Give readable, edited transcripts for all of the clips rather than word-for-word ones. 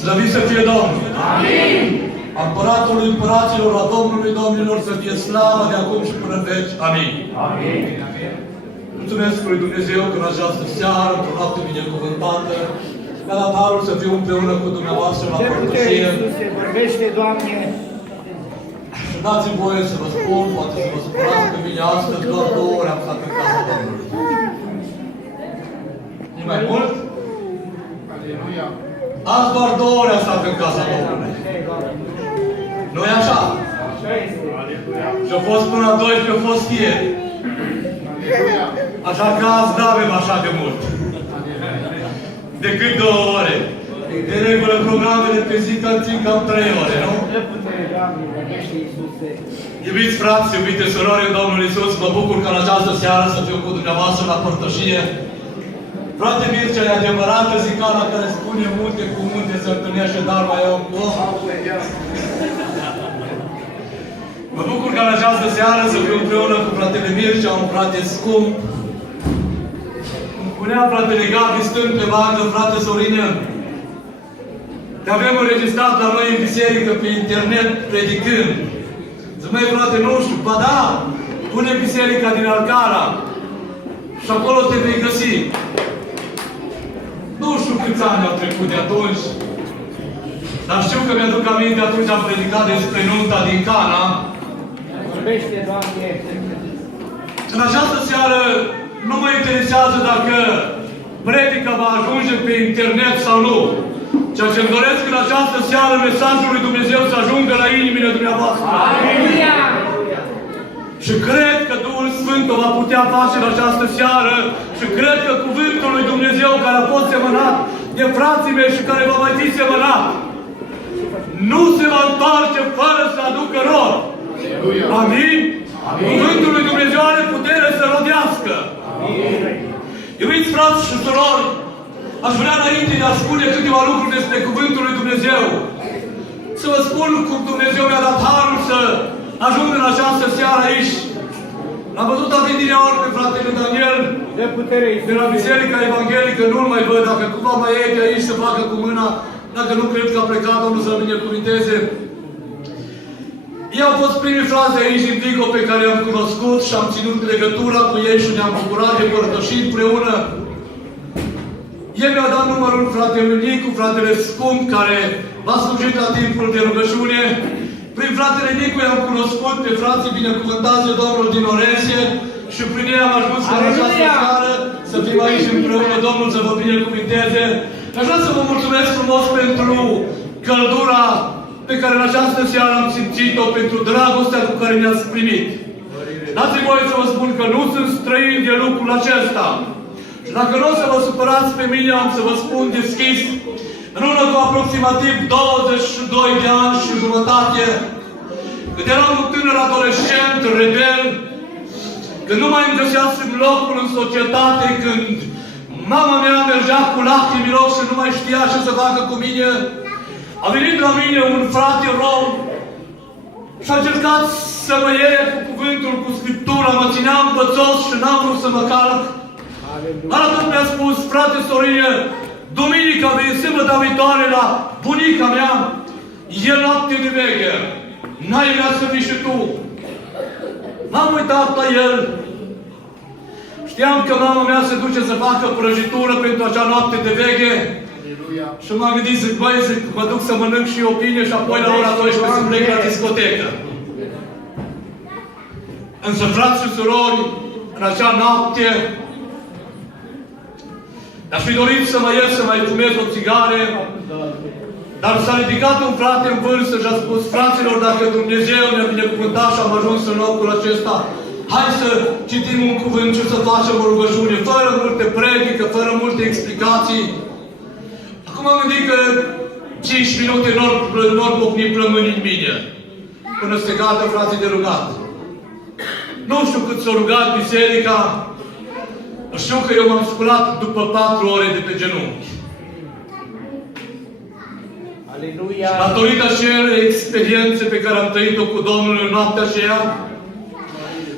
Slăvit să fie Domnul! Amin! Împăratul împăraților, a Domnului Domnilor, să fie slavă de acum și până în veci. Amin! Amin! Mulțumesc lui Dumnezeu că în această seară, într-o noapte binecuvântată, mi-a dat harul să fiu împreună cu dumneavoastră la părtășie. Vorbește, Doamne! Și dați-mi voie să vă spun, poate să vă supărați pe mine astăzi, doar 2 ore am stat în casa Domnului. Nu mai mult? Aleluia! Azi doar 2 ore am stat în casa Domnului. Nu-i așa? Așa este. Și a fost până la 12, a fost ieri. Așa că azi n-avem așa de mult. Decât 2 ore. De regulă, programele pe zi țin cam 3 ore, nu? Iubiți frați, iubite surori în Domnul Iisus, mă bucur că în această seară să fiu cu dumneavoastră la părtășie. Frate Mircea, e adevărată zicala care spune multe cu multe se întâlnește, dar mai e un om. Mă bucur că în această seară să fiu împreună cu fratele Mircea, un frate scump. Îmi spunea fratele Gabi, stând pe bancă, frate Sorină, te avem înregistrat la noi în biserică, pe internet, predicând. Zic, măi frate, nu știu, ba da, pune biserica din Alcara și acolo te vei găsi. Nu știu câți ani au trecut de atunci, dar știu că mi-aduc aminte, atunci am predicat despre nunta din Cana. Vorbește, Doamne! În această seară nu mă interesează dacă predica va ajunge pe internet sau nu. Ceea ce îmi doresc în această seară, mesajul lui Dumnezeu să ajungă la inimile dumneavoastră. Aleluia! Și cred că Duhul Sfânt o va putea face în această seară și cred că cuvântul lui Dumnezeu care a fost semănat de frații mei și care va mai fi semănat nu se va întoarce fără să aducă rod. Amin? Amin? Cuvântul lui Dumnezeu are putere să rodească. Amin. Iubiți frați și surori, aș vrea înainte de a spune câteva lucruri despre cuvântul lui Dumnezeu. Să vă spun cum Dumnezeu mi-a dat harul să ajung în această seară aici. L-am văzut adineaori pe fratele Daniel de la Biserica Evanghelică, nu-l mai văd, dacă cumva mai e de aici să facă cu mâna, dacă nu cred că a plecat, Domnul să-l binecuvinteze. Ei au fost primii frați de aici din Vigo pe care i-am cunoscut și am ținut legătura cu ei și ne-am bucurat de părtășii împreună. El mi-a dat numărul fratelui Nicu, fratele scump, care v-a slujit la timpul de rugăciune. Prin fratele Nicu i-am cunoscut pe frații binecuvântați de Domnul din Orense și prin ei am ajuns în această seară să fim aici împreună, Domnul să vă binecuvinteze. Aș vrea să vă mulțumesc frumos pentru căldura pe care în această seară am simțit-o, pentru dragostea cu care ne-ați primit. Dați-mi voie să vă spun că nu sunt străin de lucrul acesta. Și dacă nu o să vă supărați pe mine, am să vă spun deschis, în urmă cu aproximativ 22 de ani și jumătate, când eram un tânăr adolescent, rebel, când nu mai îmi găseasem locul în societate, când mama mea mergea cu lacrimi în ochi și nu mai știa ce să facă cu mine, a venit la mine un frate rom și a încercat să mă iei cu cuvântul, cu Scriptura, mă țineam pățos și n-am vrut să mă calc. Dar atunci mi-a spus, frate Sorină, duminica sâmbătă viitoare la bunica mea, e noapte de veche. N-ai vrea să vii și tu. M-am uitat la el. Știam că mama mea se duce să facă prăjitură pentru acea noapte de veche. Și m-am gândit, zic, băi, zic, mă duc să mănânc și eu bine și apoi la ora 12 să plec la discotecă. Însă, frați și surori, în acea noapte, aș fi dorit să mă ies să mai fumez o țigare, dar s-a ridicat un frate în vârstă și a spus, fraților, dacă Dumnezeu ne-a binecuvântat și am ajuns în locul acesta, hai să citim un cuvânt și să facem o rugăciune, fără multe predică, fără multe explicații. Acum am gândit că 5 minute n-or pocni plămâni în mine, până se gata frații de rugat. Nu știu cât s-a rugat biserica, știu că eu m-am sculat după 4 ore de pe genunchi. Aleluia! Datorită acelei experiențe pe care am trăit-o cu Domnul în noaptea aceea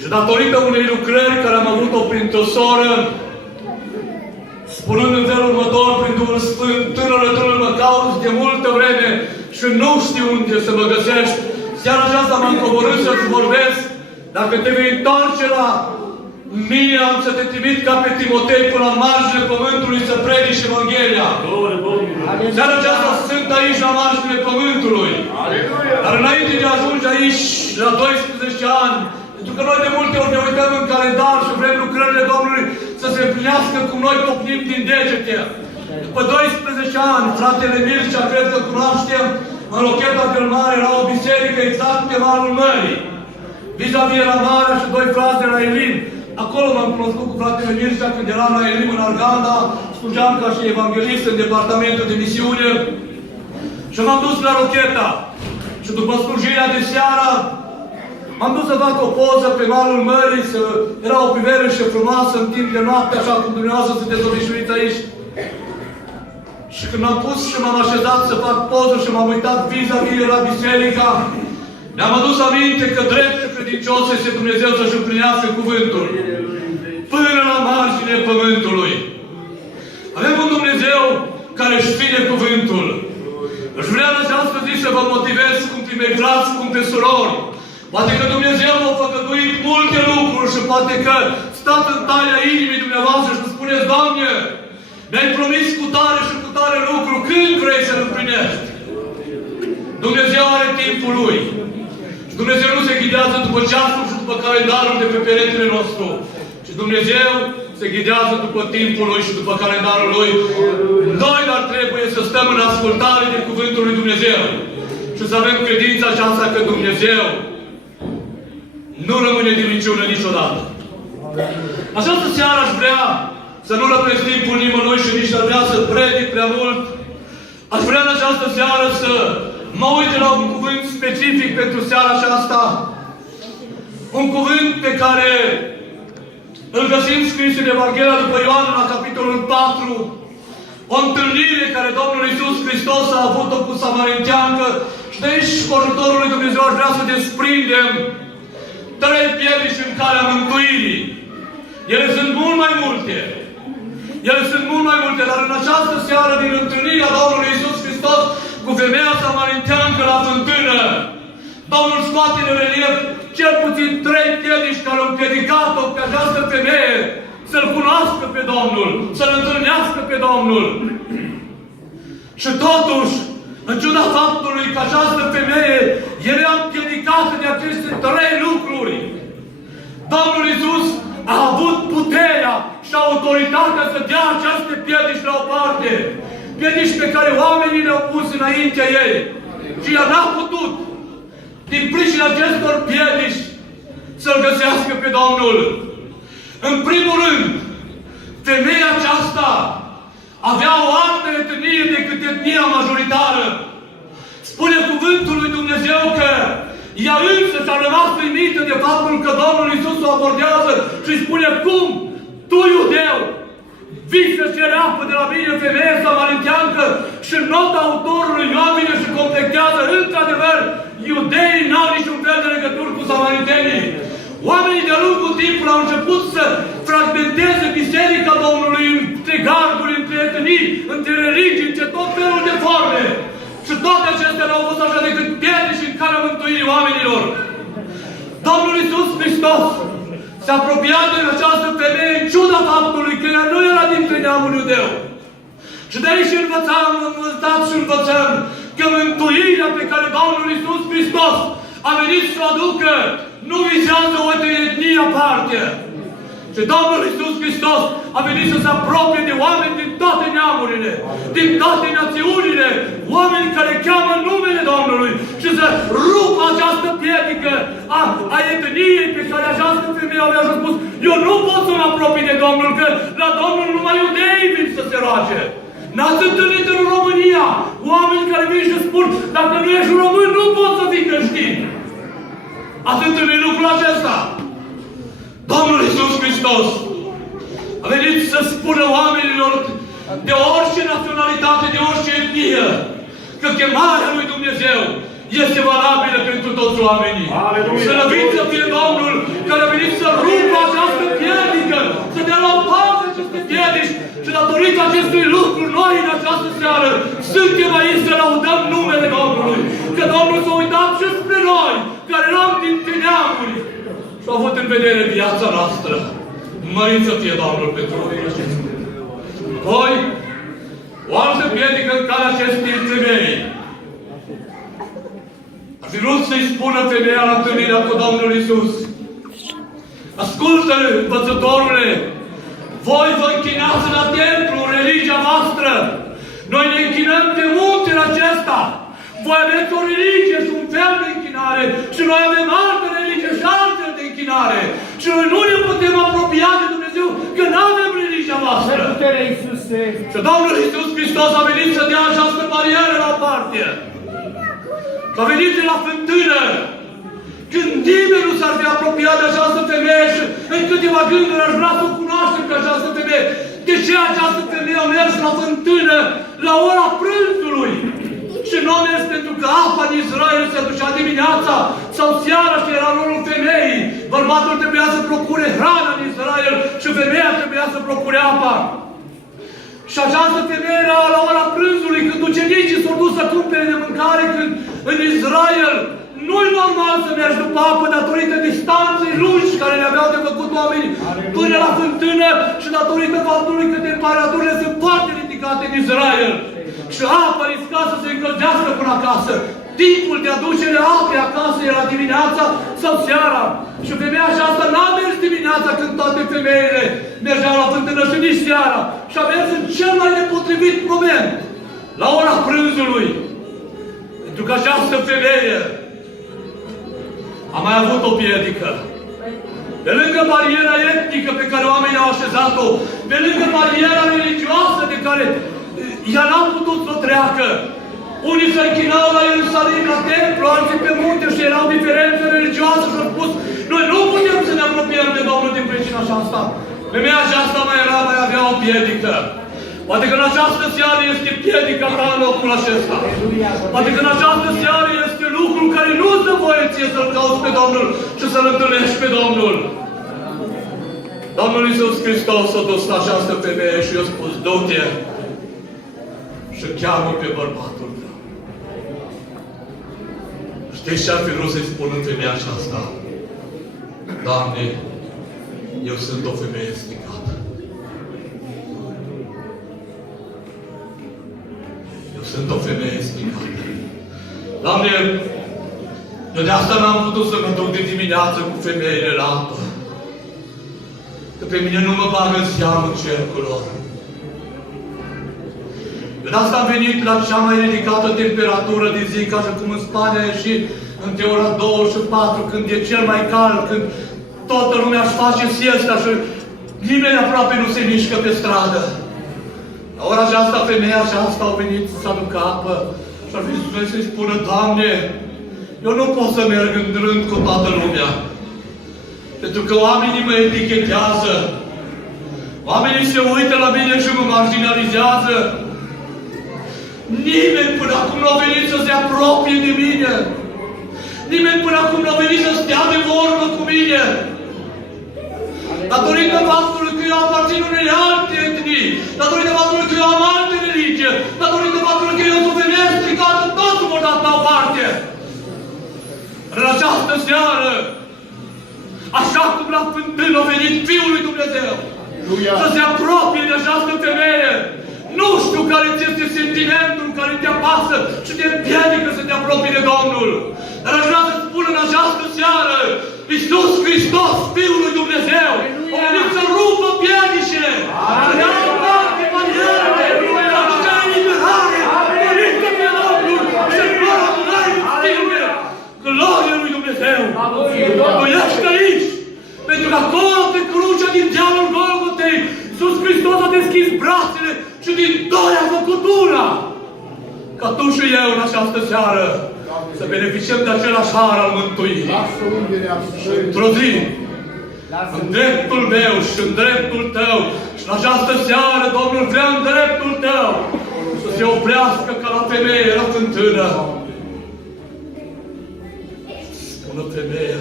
și datorită unei lucrări care am avut-o printr-o soră, spunând în felul următor, prin Duhul Sfânt, tânără, mă cauți de multă vreme și nu știu unde să mă găsești. Seara aceasta m-am coborât să-ți vorbesc. Dacă te vei întoarce la mine, am să te trimit ca pe Timotei până la marginile pământului să predici Evanghelia. Seara aceasta sunt aici la marginile pământului. Dar înainte de a ajunge aici, la 12 ani, pentru că noi de multe ori ne uităm în calendar și vrem lucrările Domnului să se împlinească cum noi pocnim din degete. După 12 ani, fratele Mircea, cred că cunoaștem, în Rocheta cel Mare era o biserică exact pe malul mării. Vis-a-vis era Marea și doi frați de la Elim. Acolo m-am cunoscut cu fratele Mircea când eram la Elim în Arganda, slujeam ca și evanghelist în departamentul de misiune. Și m-am dus la Rocheta. Și după slujirea de seară, m-am dus să fac o poză pe malul mării, era o priveliște frumoasă în timp de noapte, așa cum dumneavoastră sunteți obișnuiți aici. Și când m-am pus și m-am așezat să fac poză și m-am uitat vis-a-vis la biserica, mi-am adus aminte că drept și credincios este Dumnezeu să-și împlinească cuvântul. Până la marginea pământului. Avem un Dumnezeu care își ține cuvântul. Își vrea în această zi să vă motivez, cumpime frați, cumpe surori. Poate că Dumnezeu v-a făgăduit multe lucruri și poate că stați în talia inimii dumneavoastră și spuneți, Doamne, mi-ai promis cu tare și cu tare lucru, când vrei să-l împlinești? Dumnezeu are timpul Lui. Și Dumnezeu nu se ghidează după ceasul și după calendarul de pe peretele nostru. Și Dumnezeu se ghidează după timpul Lui și după calendarul Lui. Noi dar trebuie să stăm în ascultare de cuvântul Lui Dumnezeu. Și să avem credința aceasta că Dumnezeu nu rămâne din minciună niciodată. Această seară aș vrea să nu răpesc timpul nimănui și nici ar vrea să predic prea mult. Aș vrea în această seară să mă uit la un cuvânt specific pentru seara aceasta. Un cuvânt pe care îl găsim scris în Evanghelia după Ioan, la capitolul 4. O întâlnire care Domnul Iisus Hristos a avut-o cu samarinteancă. Și de aici, cu ajutorul lui Dumnezeu, aș vrea să desprindem 3 piedici în calea mântuirii. Ele sunt mult mai multe. Ele sunt mult mai multe, dar în această seară din întâlnirea Domnului Iisus Hristos cu femeia samarinteancă la fântână, Domnul scoate în relief cel puțin 3 piedici care au împiedicat-o pe această femeie să-L cunoască pe Domnul, să-L întâlnească pe Domnul. Și totuși, în ciuda faptului că această femeie era împiedicată de aceste 3 lucruri, Domnul Iisus a avut puterea și autoritatea să dea aceste piedici la o parte. Piedici pe care oamenii le-au pus înaintea ei. Și ea n-a putut, din pricina acestor piedici, să-L găsească pe Domnul. În primul rând, femeia aceasta avea o altă etnie decât etnia majoritară. Spune cuvântul lui Dumnezeu că ea însă și-a rămas uimită de faptul că Domnul Iisus o abordează și îi spune, cum? Tu, iudeu, vii să ceri apă de la mine, femeie samarinteancă? Și nota autorului Ioan vine și completează, într-adevăr, iudeii n-au niciun fel de legătură cu samarintenii. Oamenii de-a lungul timpului au început să fragmenteze Biserica Domnului între garduri, între etnii, între religii, între tot felul de forme. Și toate acestea nu au fost așa decât piedici în calea mântuirii oamenilor. Domnul Iisus Hristos s-a apropiat de această femeie în ciuda faptului că ea nu era dintre neamul iudeu. Și de aici învățăm și învățăm că mântuirea pe care Domnul Iisus Hristos a venit să o aducă nu vizează o etnie aparte. Și Domnul Iisus Hristos a venit să se apropie de oameni din toate neamurile, din toate națiunile, oameni care cheamă numele Domnului și să rupă această piedică a etniei pe care această femeie avea și spus, eu nu pot să mă apropii de Domnul, că la Domnul numai iudeii vin să se roage. N-ați întâlnit în România oameni care vin și spun, dacă nu ești român, nu poți să fii creștin. Ați întâlnit lucrul acesta? Domnul Iisus Hristos a venit să spună oamenilor de orice naționalitate, de orice etnie, că chemarea lui Dumnezeu este valabilă pentru toți oamenii. Slăvit să fie Domnul care a venit să rupă această piedică, să dea la o parte aceste piedici și datorită acestui lucru, noi în această seară suntem aici să-L care eram dintre neamuri și au avut în vedere viața noastră. Mărit să fie Domnul pentru lucrul acesta. Apoi, o altă piedică în calea acestei femei. Ar fi vrut să-i spună femeia la întâlnirea cu Domnul Iisus: ascultă, învățătorule, voi vă închinați la templu, religia voastră. Noi ne închinăm de muntele acesta. Voi aveți o religie și un fel de închinare și noi avem altă religie și altfel de închinare. Și noi nu ne putem apropia de Dumnezeu că nu avem religia voastră. Și Domnul Iisus Hristos a venit să dea această barieră la o parte. Și a venit de la fântână. Când nimeni nu s-ar fi apropiat de această femeie și în câteva gânduri aș vrea să o cunoaștem pe această femeie. De ce această femeie a mers la fântână la ora prânzului? Și nu a mers pentru că apa din Israel se ducea dimineața sau seara și era rolul femeii. Bărbatul trebuia să procure hrana din Israel și femeia trebuia să procure apa. Și această femeie era la ora prânzului, când ucenicii s-au dus să cumpere de mâncare, când în Israel nu-i normal să mergi după apă datorită distanței lungi care le aveau de făcut oamenii până la fântână și datorită faptului că temperaturile sunt foarte ridicate în Israel. Și apa risca să se încălzească până acasă. Timpul de aducere apei acasă era dimineața sau seara. Și femeia aceasta n-a mers dimineața când toate femeile mergeau la fântână și nici seara. Și a mers în cel mai nepotrivit moment, la ora prânzului. Pentru că această femeie a mai avut o piedică. Pe lângă bariera etnică pe care oamenii au așezat-o, pe lângă bariera religioasă de care ea n-a putut să o treacă. Unii se închinau la Ierusalim, la templu, alții pe munte și erau diferențe religioase și au spus: noi nu putem să ne apropiem de Domnul din pricina aceasta. Femeia aceasta mai avea o piedică. Poate că în această seară este piedica ta în locul acesta. Poate că în această seară este lucrul care nu-ți dă voie ție să-L cauți pe Domnul și să-L întâlnești pe Domnul. Domnul Iisus Hristos s-a dus la această femeie și i-a spus: du-te și cheamă pe bărbatul tău. Știți ce ar fi vrut să-i spun în femeia aceasta? Doamne, eu sunt o femeie stricată. Eu sunt o femeie stricată. Doamne, eu de asta n-am putut să mă duc de dimineață cu femeile la apă. Că pe mine nu mă bagă în seamă cercul lor. Eu de asta am venit la cea mai ridicată temperatură din zi, ca și cum în Spania e și între ora 24, când e cel mai cald, când toată lumea își face siesta și nimeni aproape nu se mișcă pe stradă. La ora aceasta, femeia aceasta a venit să aducă apă și ar fi să-i spună: Doamne, eu nu pot să merg în rând cu toată lumea. Pentru că oamenii mă etichetează. Oamenii se uită la mine și mă marginalizează. Nimeni până acum nu a venit să se apropie de mine. Nimeni până acum nu a venit să stea de vorbă cu mine. Datorită faptului că eu aparțin unei alte etnii, datorită faptului că eu am alte religie, datorită faptului că eu sunt femeie stricată, totul m-a dat la o parte. În această seară, așa cum la fântână a venit Fiul lui Dumnezeu, să se apropie de această femeie. Nu știu care ți este sentimentul care te apasă și te împiedică să te apropii de Domnul. Dar aș vrea să spun în această seară: Iisus Hristos, Fiul lui Dumnezeu, a venit să rupă piedice, să dea o parte barierele, să aducă eliberare, mărită pe Domnul și gloria lui stinge. Gloria lui Dumnezeu! Tu ești aici, pentru că acolo pe crucea din dealul Golgotei, Iisus Hristos a deschis brațele și din doi a făcut una. Ca tu și eu în această seară să beneficiem de același har al mântuirii. Și într-o zi, în dreptul meu și în dreptul tău, și în această seară, Domnul vrea în dreptul tău să se oprească ca la femeie la fântână. Spune femeia: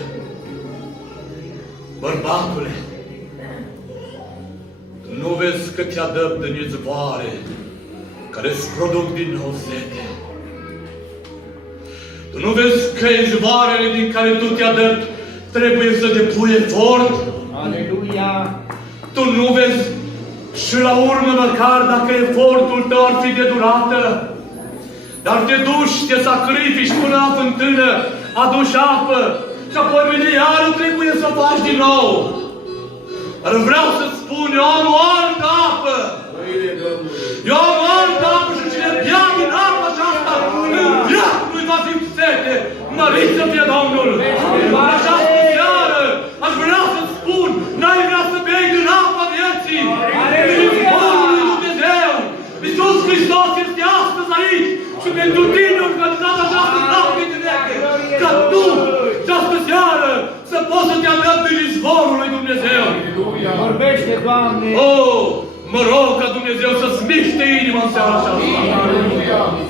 bărbatule, nu vezi că te adăp de izvoare care îți produc din nou sete? Tu nu vezi că izvoarele din care tu te adăpi trebuie să depui efort? Aleluia! Tu nu vezi și la urmă măcar dacă efortul tău ar fi de durată, dar te duci, te sacrifici până la fântână, aduci apă și apoi mâine iară trebuie să o faci din nou. Dar vreau să-ți spun, eu am o altă apă. Eu am o altă apă și cine bea din apa aceasta, în viață nu-i va fi sete. Mărit să fie Domnul! În această seară aș vrea să-ți spun, n-ai vrea să bei din apa vieții, din izvorul lui Dumnezeu. Iisus Hristos este astăzi aici și pentru tine a organizat această noapte de veche, ca tu, această seară, să poți să te adăpi din izvorul lui Dumnezeu. Vorbește, Doamne! Oh, mă rog ca Dumnezeu să-ți miște inima în seara aceasta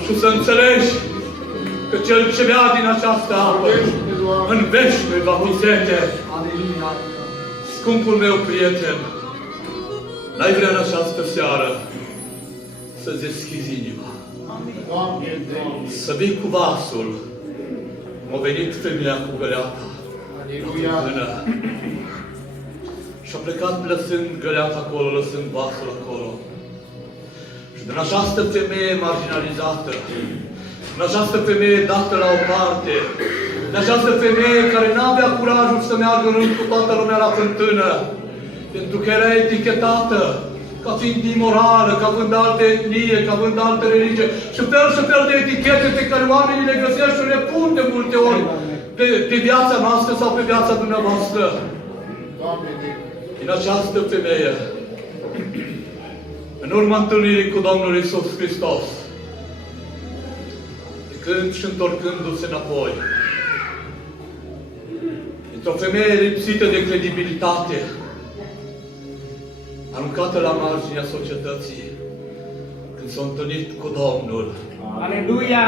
și să înțelegi că cel ce bea din această apă, în veșnic va fi sete. Scumpul meu prieten, n-ai vrea în această seară să-ți deschizi inima, să vii cu vasul. A venit femeia cu găleata până și a plecat lăsând găleata acolo, lăsând vasul acolo. Și din această femeie marginalizată, din această femeie dată la o parte, din această femeie care n-avea curajul să meargă în rând cu toată lumea la fântână, pentru că era etichetată ca fiind imorală, ca având altă etnie, ca având altă religie și fel de etichete pe care oamenii le găsesc și le pun de multe ori pe viața noastră sau pe viața dumneavoastră. Din această femeie, în urma întâlnirii cu Domnul Iisus Hristos, când și întorcându-se înapoi, într-o femeie lipsită de credibilitate, aruncată la marginea societății, când s-a întâlnit cu Domnul, Aleluia!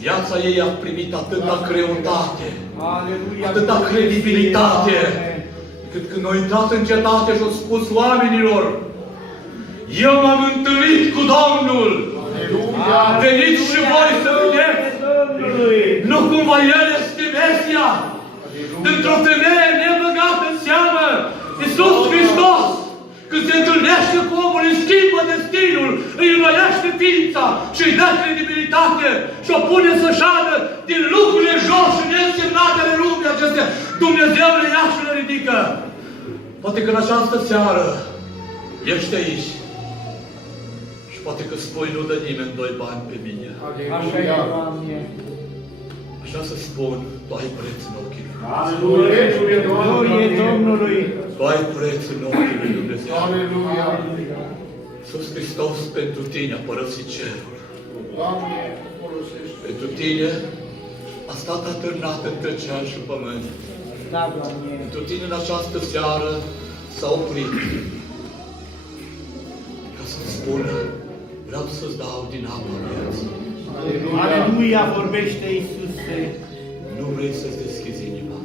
viața ei a primit atâta greutate, Aleluia! atâta credibilitate, cât când a intrat în cetate și a spus oamenilor, eu m-am întâlnit cu Domnul, veniți și voi să vedeți, nu cumva El este Mesia, dintr-o femeie nebăgată în seamă, Iisus Hristos, când se întâlnește cu omul, îi schimbă destinul, îi înnoiește ființa și îi dă credibilitate și o pune să șadă din lucrurile jos și neînsemnate ale lumii acestea. Dumnezeu le ia și le ridică. Poate că în această seară ești aici și poate că spui, nu dă nimeni 2 bani pe mine. Așa e, Doamne! Așa să spun, tu ai preț în ochii lui. Glorie Domnului! Tu ai preț în ochii lui Dumnezeu. Aleluia! Iisus Hristos pentru tine a părăsit cerul. Doamne, folosește! Pentru tine a stat atârnat între cer și pământ. Da, Doamne! Pentru tine în această seară s-a oprit. Ca să-ți spună, vreau să-ți dau din apa vieții. Aleluia! Vorbește, Iisuse! Nu vrei să-ți deschizi inima.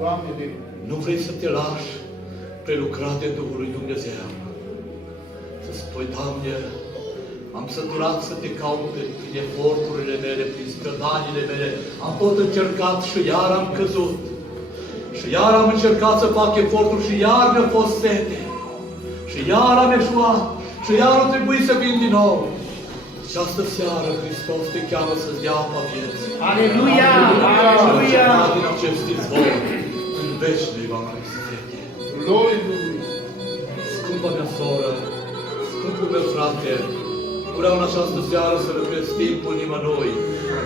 Doamne, Nu vrei să te lași prelucrat de Duhul lui Dumnezeu. Să spui, Doamne, am săturat să te caut prin eforturile mele, prin strădanile mele. Am tot încercat și iar am căzut. Și iar am încercat să fac eforturi și iar mi-a fost sete. Și iar am eșuat. Și iar a trebuit să vin din nou. Această seară Hristos te cheamă să-ți dea apa vieții. Aleluia! Aleluia! Aleluia! Din acest izvor, în veșnic va mai sete. glorie Lui! Scumpa mea soră, scumpul meu frate, vreau în această seară să răpesc timpul nimănui.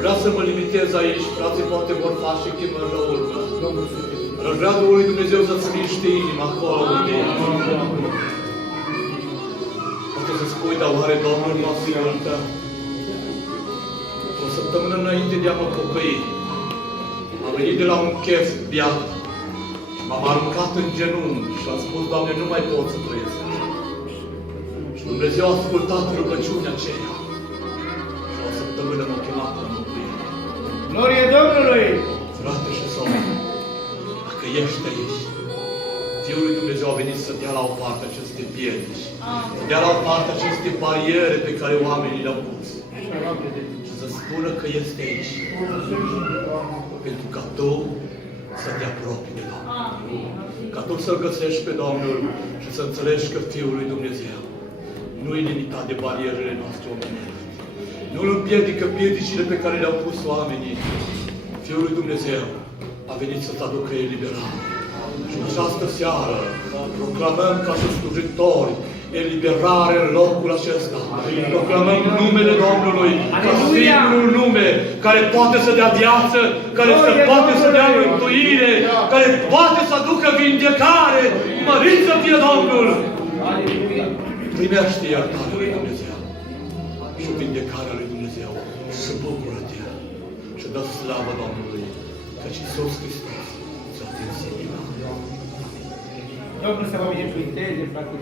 Vreau să mă limitez aici, frații poate vor face chemări la urmă. Dar vreau Duhul lui Dumnezeu să-ți miște inima acolo unde ești. Poate să spui, dar oare Domnul mă ascultă? O săptămână înainte de a mă pocăi, am venit de la un chef biat. M-am aruncat în genunchi și am spus, Doamne, nu mai pot să trăiesc. Și Dumnezeu a ascultat rugăciunea aceea. Și o săptămână m-a chemat la mântuire. Glorie Domnului! Frate și soră, dacă ești aici, Fiul lui Dumnezeu a venit să dea la o parte aceste piedici, să dea la o parte aceste bariere pe care oamenii le-au pus. și să spună că este aici. Folosește-ne, Doamne, Pentru ca Tu să te apropii de Domnul. Ca Tu să-L găsești pe Domnul și să înțelegi că Fiul lui Dumnezeu nu e limitat de barierele noastre omenești. Nu-L împiedică piedicile pe care le-au pus oamenii. Fiul lui Dumnezeu a venit să-ți aducă eliberare. Și în această seară proclamăm ca și slujitori eliberare în locul acesta. Proclamăm numele Domnului ca singurul nume care poate să dea viață, care poate să dea mântuire, care poate să aducă vindecare. Mărit să fie Domnul! Primește iertarea lui Dumnezeu și vindecarea lui Dumnezeu și bucură-te și dă slavă Domnului, căci Iisus Hristos ți-a atins inima. Domnul să vă binecuvânteze, frate.